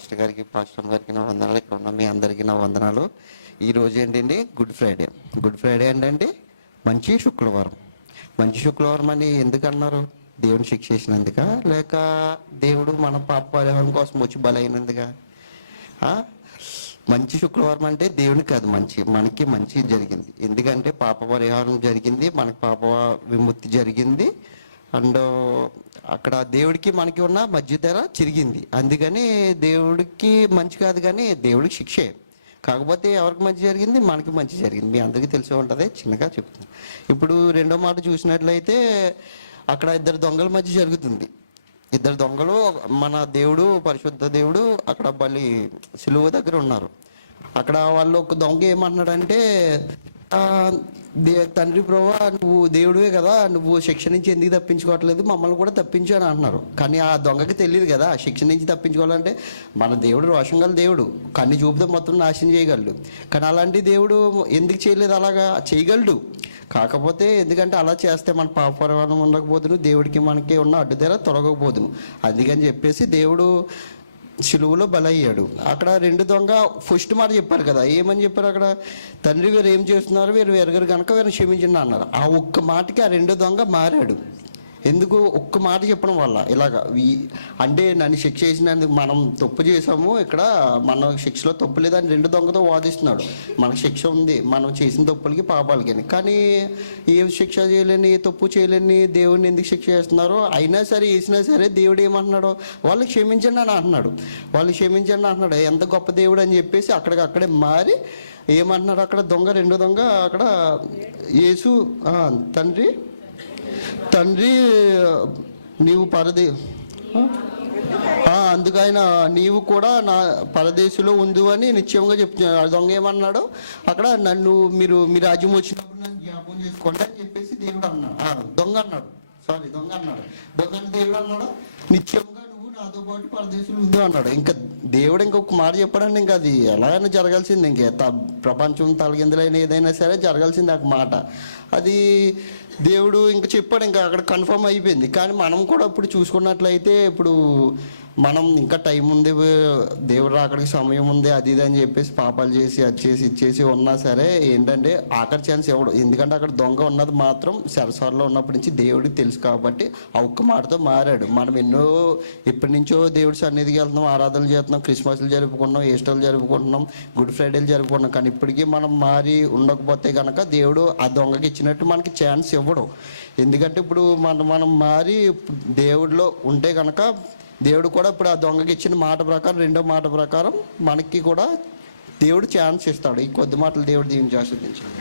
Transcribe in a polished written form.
Pastor గారికి నా వందనాలు. ఇక్కడ ఉన్న మీ అందరికీ నా వందనాలు. ఈరోజు ఏంటండి గుడ్ ఫ్రైడే. గుడ్ ఫ్రైడే ఏంటంటే మంచి శుక్రవారం. మంచి శుక్రవారం అని ఎందుకు అన్నారు? దేవుని శిక్ష చేసినందుక, లేక దేవుడు మన పాప పరిహారం కోసం వచ్చి బలైనందుక? మంచి శుక్రవారం అంటే దేవునికి కాదు, మనకి మంచి జరిగింది. ఎందుకంటే పాప పరిహారం జరిగింది, మనకి పాప విముక్తి జరిగింది. అండ్ అక్కడ దేవుడికి మనకి ఉన్న మధ్య ధర చిరిగింది. అందుకని దేవుడికి మంచి కాదు, కానీ దేవుడికి శిక్షే. కాకపోతే ఎవరికి మంచి జరిగింది? మనకి మంచి జరిగింది. మీ అందరికీ తెలిసే ఉంటుంది, చిన్నగా చెప్తున్నాను. ఇప్పుడు రెండో మాట చూసినట్లయితే అక్కడ ఇద్దరు దొంగల మధ్య జరుగుతుంది. ఇద్దరు దొంగలు, మన దేవుడు పరిశుద్ధ దేవుడు అక్కడ బలి సిలువ దగ్గర ఉన్నారు. అక్కడ వాళ్ళు ఒక దొంగ ఏమంటున్నాడంటే, తండ్రి ప్రభువా, నువ్వు దేవుడివే కదా, నువ్వు శిక్ష నుంచి ఎందుకు తప్పించుకోవట్లేదు, మమ్మల్ని కూడా తప్పించు అని అంటున్నారు. కానీ ఆ దొంగకి తెలియదు కదా శిక్ష నుంచి తప్పించుకోవాలంటే మన దేవుడు రోషం గల దేవుడు, కన్ను చూపుతో మొత్తం నాశనం చేయగలడు. కానీ అలాంటి దేవుడు ఎందుకు చేయలేదు? అలాగా చేయగలడు. కాకపోతే ఎందుకంటే అలా చేస్తే మన పాపపరిమాణం ఉండకపోదును, దేవుడికి మనకి ఉన్న అడ్డుదెర తొలగకపోదును. అందుకని చెప్పేసి దేవుడు సిలువలో బలయ్యాడు. అక్కడ రెండు దొంగ ఫస్ట్ మాట చెప్పారు కదా, ఏమని చెప్పారు అక్కడ? తండ్రి వీరు ఏం చేస్తున్నారు, వీరు ఎరగరు కనుక వీరు క్షమించండి అన్నారు. ఆ ఒక్క మాటకి ఆ రెండు దొంగ మారాడు. ఎందుకు? ఒక్క మాట చెప్పడం వల్ల. ఇలాగా అంటే నన్ను శిక్ష చేసినందుకు మనం తప్పు చేసాము, ఇక్కడ మన శిక్షలో తప్పు లేదని రెండు దొంగతో వాదిస్తున్నాడు. మనకు శిక్ష ఉంది మనం చేసిన తప్పులకి పాపాలకి. కానీ ఏ శిక్ష చేయలేని, ఏ తప్పు చేయలేని దేవుడిని ఎందుకు శిక్ష చేస్తున్నారో? అయినా సరే వేసినా సరే దేవుడు ఏమంటున్నాడు? వాళ్ళు క్షమించండి అని అంటున్నాడు. వాళ్ళు క్షమించండి అంటున్నాడు. ఎంత గొప్ప దేవుడు అని చెప్పేసి అక్కడికక్కడే మారి ఏమంటున్నాడు? అక్కడ దొంగ రెండు దొంగ అక్కడ యేసు తండ్రి నీవు అందుకైనా నీవు కూడా నా పరదేశంలో ఉంది అని నిశ్చయంగా చెప్తున్నాడు. దొంగ ఏమన్నాడు అక్కడ? మీ రాజ్యం వచ్చినప్పుడు నన్ను జ్ఞాపకం చేసుకోండి అని చెప్పేసి దేవుడు అన్నాడు. దొంగ అన్నాడు. దొంగ దేవుడు అన్నాడు, నిశ్చయంగా నువ్వు నాతో పాటు పరదేశంలో ఉంది అన్నాడు. ఇంకా దేవుడు ఇంకొక మాట చెప్పాడండి, ఇంకా అది ఎలాగైనా జరగాల్సింది. ప్రపంచం తలగిందులైన ఏదైనా సరే జరగాల్సింది ఆ మాట. అది దేవుడు ఇంకా చెప్పాడు, ఇంకా అక్కడ కన్ఫర్మ్ అయిపోయింది. కానీ మనం కూడా ఇప్పుడు చూసుకున్నట్లయితే ఇప్పుడు మనం ఇంకా టైం ఉంది, దేవుడు అక్కడికి సమయం ఉంది, అది ఇది అని చెప్పేసి పాపాలు చేసి అది చేసి ఇచ్చేసి ఉన్నా సరే ఏంటంటే ఆఖరి ఛాన్స్ ఎవడు? ఎందుకంటే అక్కడ దొంగ ఉన్నది మాత్రం సరస్వరంలో ఉన్నప్పటి నుంచి దేవుడికి తెలుసు కాబట్టి ఆ ఒక్క మాటతో మారాడు. మనం ఎప్పటి నుంచో దేవుడి సన్నిధికి వెళ్తున్నాం, ఆరాధనలు చేస్తున్నాం, క్రిస్మస్లు జరుపుకుంటున్నాం, ఈస్టర్లు జరుపుకుంటున్నాం, గుడ్ ఫ్రైడేలు జరుపుకుంటున్నాం. కానీ ఇప్పటికీ మనం మారి ఉండకపోతే కనుక దేవుడు ఆ దొంగకి ఇచ్చినట్టు మనకి ఛాన్స్ ఇవ్వడు. ఎందుకంటే ఇప్పుడు మనం మారి దేవుడిలో ఉంటే కనుక దేవుడు కూడా ఇప్పుడు ఆ దొంగకి ఇచ్చిన మాట ప్రకారం, రెండో మాట ప్రకారం మనకి కూడా దేవుడు ఛాన్స్ ఇస్తాడు. ఈ కొద్ది మాటలు దేవుడు దీన్ని ఆస్వాదించాడు.